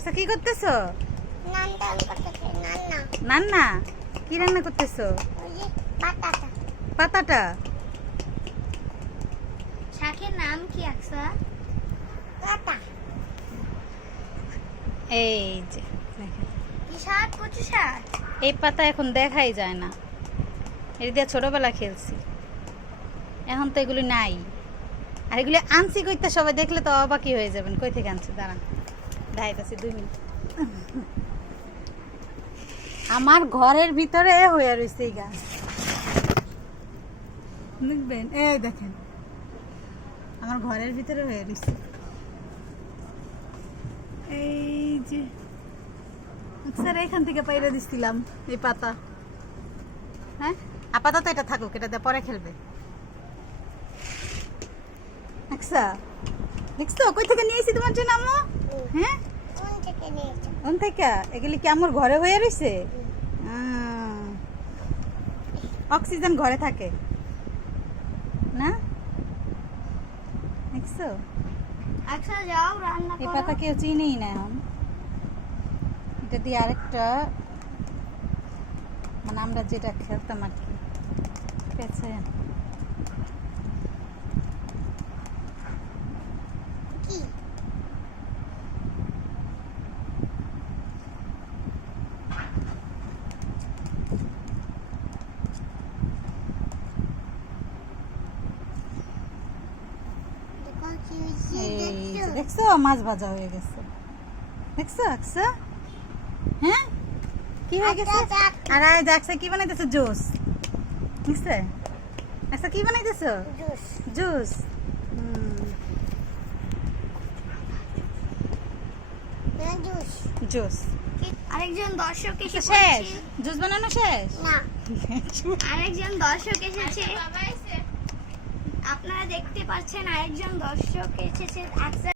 আচ্ছা কি করতেছো? নান করতেছে নান্না। নান্না কি রান্না করতেছো? ওই যে পাতাটা। পাতাটা শাকের নাম কি আকসা? পাতা। এই যে দেখেন, কি শাক? কচু শাক। এই পাতা এখন দেখাই যায় না। এটা দিয়ে ছোটবেলা খেলছি, এখন তো এগুলি নাই। আর এগুলি আনছি কইতে সবাই দেখলে তো অবাকই হয়ে যাবেন। কই থেকে আনছি দাঁড়ান, দেখাইতেছি 2 মিনিট। আমার ঘরের ভিতরে হয়ে রয়েছে এই গাছ, দেখবেন এই দেখেন আমার ঘরের ভিতরে হয়ে রয়েছে। এই যে স্যার এখান থেকে পাইরে দিছিলাম এই পাতা। হ্যাঁ আপাতত এটা থাকুক, এটা দিয়ে পরে খেলবে। আচ্ছা দেখছো কই থেকে নিয়েছি তোমার জন্য আম্মু? হ্যাঁ কোন থেকে নিয়েছো? ওন থেকে। এগুলি কি আমার ঘরে হয়ে রয়েছে? অক্সিজেন ঘরে থাকে না, দেখছো? আকসা যাও রান্না এই করো। পাতা কেউ চিনেই না এখন। এটা দিয়ে আরেকটা, মানে আমরা যেটা খেলতাম আর কি, ঠিক আছে? কি? দেখো কি হয়েছে, এই যে দেখছো? দেখছো মাছ ভাজা হয়ে গেছে, দেখছো আকসা? হ্যাঁ কি হয়ে গেছে? আচ্ছা, আর এই দেখছে কি বানাইতেছো? জুস। দেখছে আচ্ছা কি বানাইতেছো? জুস। জুস। না জুস। জুস আরেকজন দর্শক এসে শেষ? পড়েছে। জুস বানানো শেষ? না, আরেকজন দর্শক এসেছে। আপনারা দেখতে পাচ্ছেন আরেকজন দর্শক এসেছে। আকসা